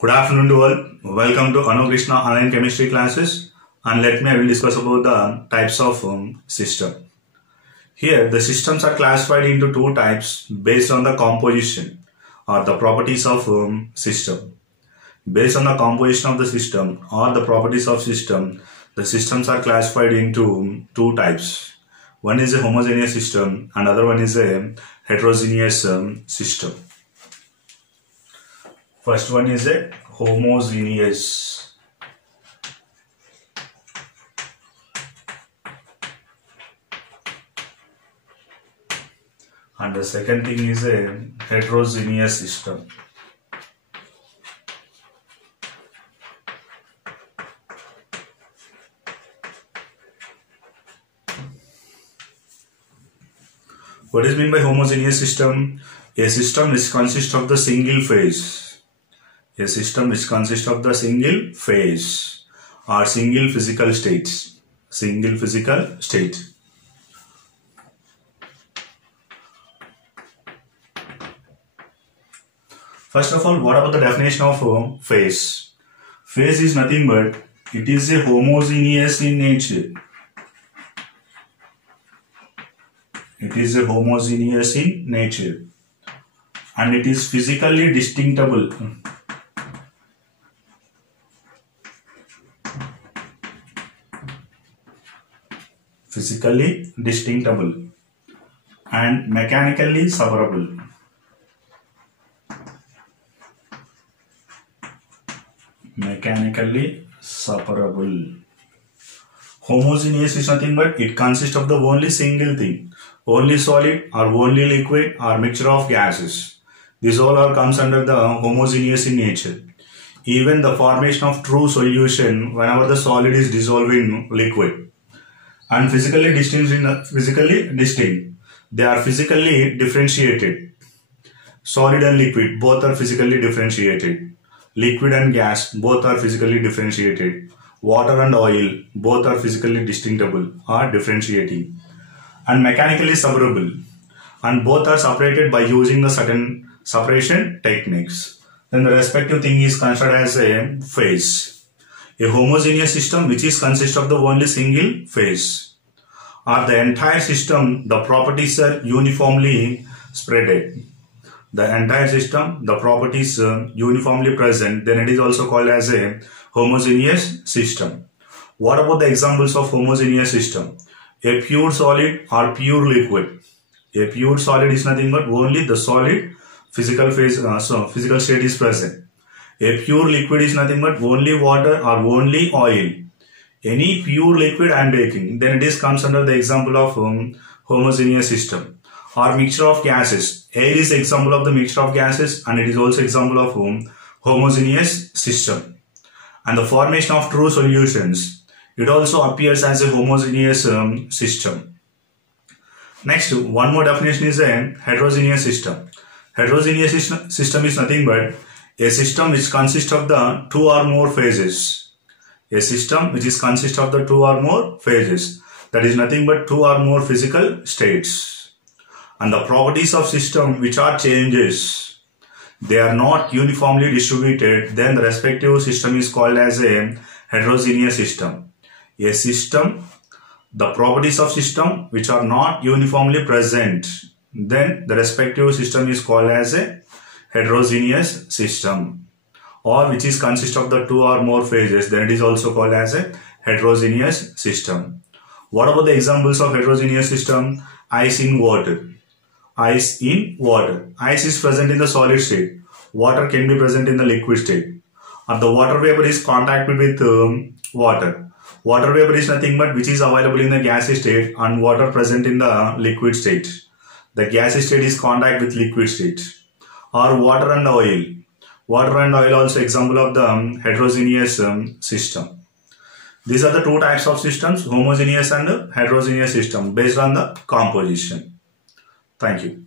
Good afternoon to all. Welcome to Anu Krishna online chemistry classes, and I will discuss about the types of system. Here the systems are classified into two types based on the composition or the properties of system. Based on the composition of the system or the properties of system, the systems are classified into two types. One is a homogeneous system and other one is a heterogeneous system. First one is a homogeneous. And the second thing is a heterogeneous system. What is meant by homogeneous system? A system which consists of the single phase. A system which consists of the single phase or single physical states. Single physical state. First of all, what about the definition of phase? Phase is nothing but it is a homogeneous in nature. It is a homogeneous in nature and it is physically distinguishable. Physically distinguishable and mechanically separable. Mechanically separable. Homogeneous is nothing but it consists of the only single thing, only solid or only liquid or mixture of gases. This all comes under the homogeneous in nature. Even the formation of true solution whenever the solid is dissolved in liquid. And physically distinct. They are physically differentiated. Solid and liquid both are physically differentiated. Liquid and gas both are physically differentiated. Water and oil both are physically distinguishable or differentiating. And mechanically separable. And both are separated by using the certain separation techniques. Then the respective thing is considered as a phase. A homogeneous system which is consists of the only single phase or the entire system, the properties are uniformly spreaded. The entire system, the properties uniformly present, then it is also called as a homogeneous system. What about the examples of homogeneous system? A pure solid or pure liquid. A pure solid is nothing but only the solid physical phase, physical state is present. A pure liquid is nothing but only water or only oil. Any pure liquid I am taking, then it is comes under the example of homogeneous system. Or mixture of gases. Air is example of the mixture of gases and it is also example of homogeneous system. And the formation of true solutions, it also appears as a homogeneous system. Next, one more definition is a heterogeneous system. Heterogeneous system is nothing but a system which consists of the two or more phases. A system which is consists of the two or more phases. That is nothing but two or more physical states. And the properties of system which are changes. They are not uniformly distributed. Then the respective system is called as a heterogeneous system. A system, the properties of system which are not uniformly present. Then the respective system is called as a heterogeneous system, or which is consist of the two or more phases, then it is also called as a heterogeneous system. What about the examples of heterogeneous system? Ice in water. Ice in water. Ice is present in the solid state. Water can be present in the liquid state. And the water vapor is contacted with water. Water vapor is nothing but which is available in the gaseous state and water present in the liquid state. The gaseous state is contact with liquid state. Or water and oil. Water and oil also example of the heterogeneous system. These are the two types of systems, homogeneous and heterogeneous system based on the composition. Thank you.